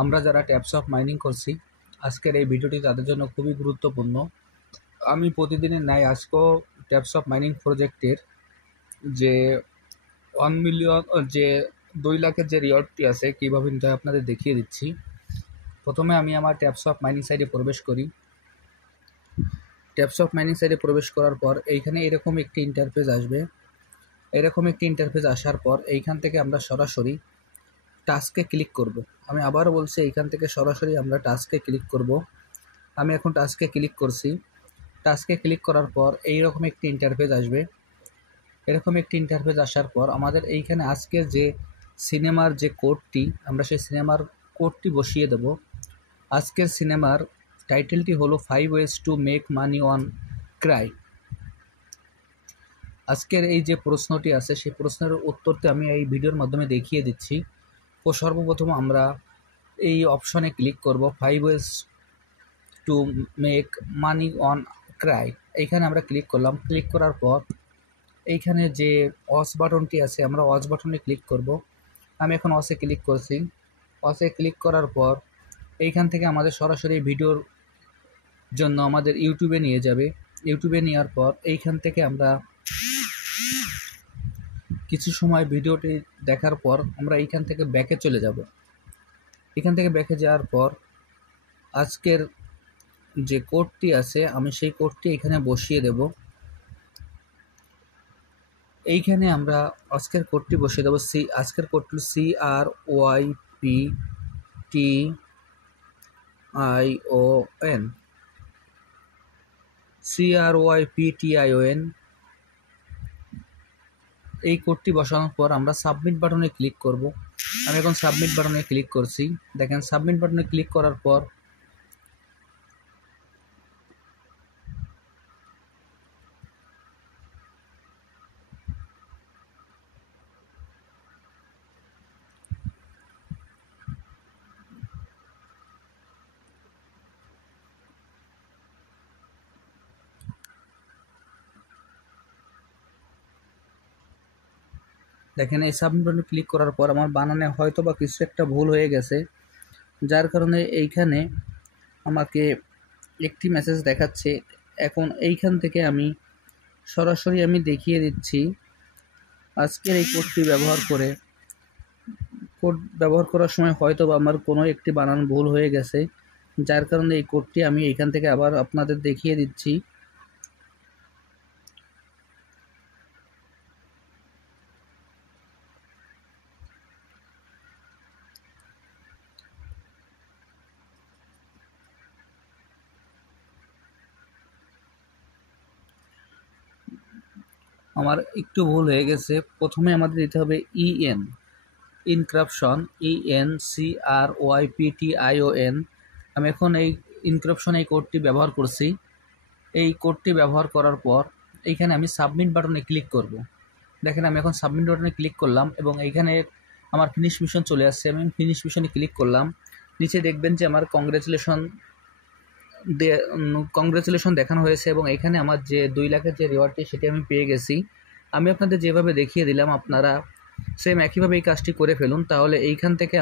আমরা যারা taps of mining করছি, আজকের এই ভিডিওটি তাদের জন্য খুবই গুরুত্বপূর্ণ। আমি প্রতিদিনের ন্যায় আজকেও ট্যাপস অফ মাইনিং প্রজেক্টের যে 1 মিলিয়ন যে 2 লাখের যে রিওয়ার্ডটি আছে কীভাবে নিতে হয় আপনাদের দেখিয়ে দিচ্ছি। প্রথমে আমি আমার ট্যাপস অফ মাইনিং সাইটে প্রবেশ করি। ট্যাপস অফ মাইনিং সাইটে প্রবেশ করার পর এইখানে এরকম একটি ইন্টারফেস আসবে। এরকম একটি ইন্টারফেস আসার পর এইখান থেকে আমরা সরাসরি টাস্কে ক্লিক করব। আমি আবারও বলছি, এইখান থেকে সরাসরি আমরা টাস্কে ক্লিক করব। আমি এখন টাস্কে ক্লিক করছি। টাস্কে ক্লিক করার পর এইরকম একটি ইন্টারফেস আসবে। এরকম একটি ইন্টারফেস আসার পর আমাদের এইখানে আজকের যে সিনেমার যে কোডটি, আমরা সেই সিনেমার কোডটি বসিয়ে দেব। আজকের সিনেমার টাইটেলটি হলো 5 ways to make money on cry। আজকের এই যে প্রশ্নটি আছে সেই প্রশ্নের উত্তরটি আমি এই ভিডিওর মাধ্যমে দেখিয়ে দিচ্ছি। তো সর্বপ্রথম আমরা এই অপশনে ক্লিক করব, 5 ways to make money on cry। এইখানে আমরা ক্লিক করলাম। ক্লিক করার পর এইখানে যে ওয়াচ বাটনটি আছে, আমরা ওয়াচ বাটনে ক্লিক করব। আমি এখন ওয়াচে ক্লিক করছি। ওয়াচে ক্লিক করার পর এইখান থেকে আমাদের সরাসরি ভিডিওর জন্য আমাদের ইউটিউবে নিয়ে যাবে। ইউটিউবে নেওয়ার পর এইখান থেকে আমরা কিছু সময় ভিডিওটি দেখার পর আমরা এইখান থেকে ব্যাকে চলে যাব। এখান থেকে ব্যাকে যাওয়ার পর আজকের যে কোডটি আছে আমি সেই কোডটি এখানে বসিয়ে দেব। এইখানে আমরা আজকের কোডটি বসিয়ে দেবো। আজকের কোডটি CRYPTION। এই কোডটি বসানোর পর আমরা সাবমিট বাটনে ক্লিক করব। আমি এখন সাবমিট বাটনে ক্লিক করছি। দেখেন, সাবমিট বাটনে ক্লিক করার পর দেখেন, এই সাবমিট বাটনে ক্লিক করার পর আমার বানানে হয়তো বা কিছু একটা ভুল হয়ে গেছে, যার কারণে এইখানে আমাকে একটি মেসেজ দেখাচ্ছে। এখন এইখান থেকে আমি সরাসরি দেখিয়ে দিচ্ছি। আজকের এই কোডটি ব্যবহার করার সময় হয়তো বা আমার কোনো একটি বানান ভুল হয়ে গেছে, যার কারণে এই কোডটি আমি এইখান থেকে আবার আপনাদের দেখিয়ে দিচ্ছি। আমার একটু ভুল হয়ে গেছে। প্রথমে আমাদের দিতে হবে ইনক্রিপশন, ENCRYPTION। আমি এখন এই ইনক্রিপশন এই কোডটি ব্যবহার করছি। এই কোডটি ব্যবহার করার পর এইখানে আমি সাবমিট বাটনে ক্লিক করব। দেখেন, আমি এখন সাবমিট বাটনে ক্লিক করলাম এবং এইখানে আমার ফিনিশ মিশন চলে আসছে। আমি ফিনিশ মিশনে ক্লিক করলাম। নিচে দেখবেন যে আমার কংগ্রেচুলেশন দেখানো হয়েছে এবং এখানে আমার যে 2 লাখের যে রিওয়ার্ডটি সেটি আমি পেয়ে গেছি। আমি আপনাদের যেভাবে দেখিয়ে দিলাম আপনারা সেম একইভাবে এই কাজটি করে ফেলুন, তাহলে এইখান থেকে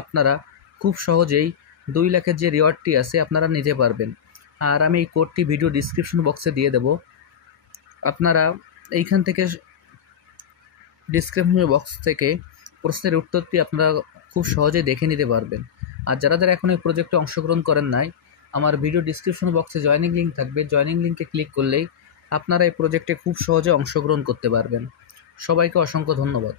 আপনারা খুব সহজেই 2 লাখের যে রিওয়ার্ডটি আছে আপনারা নিতে পারবেন। আর আমি এই কোডটি ভিডিও ডিসক্রিপশন বক্সে দিয়ে দেব। আপনারা এইখান থেকে ডিসক্রিপশন বক্স থেকে প্রশ্নের উত্তরটি আপনারা খুব সহজেই দেখে নিতে পারবেন। আর যারা এখন এই প্রজেক্টে অংশগ্রহণ করেন নাই, আমার ভিডিও ডিসক্রিপশন বক্সে জয়েনিং লিঙ্ক থাকবে। জয়েনিং লিঙ্কে ক্লিক করলেই আপনারা এই প্রজেক্টে খুব সহজে অংশগ্রহণ করতে পারবেন। সবাইকে অসংখ্য ধন্যবাদ।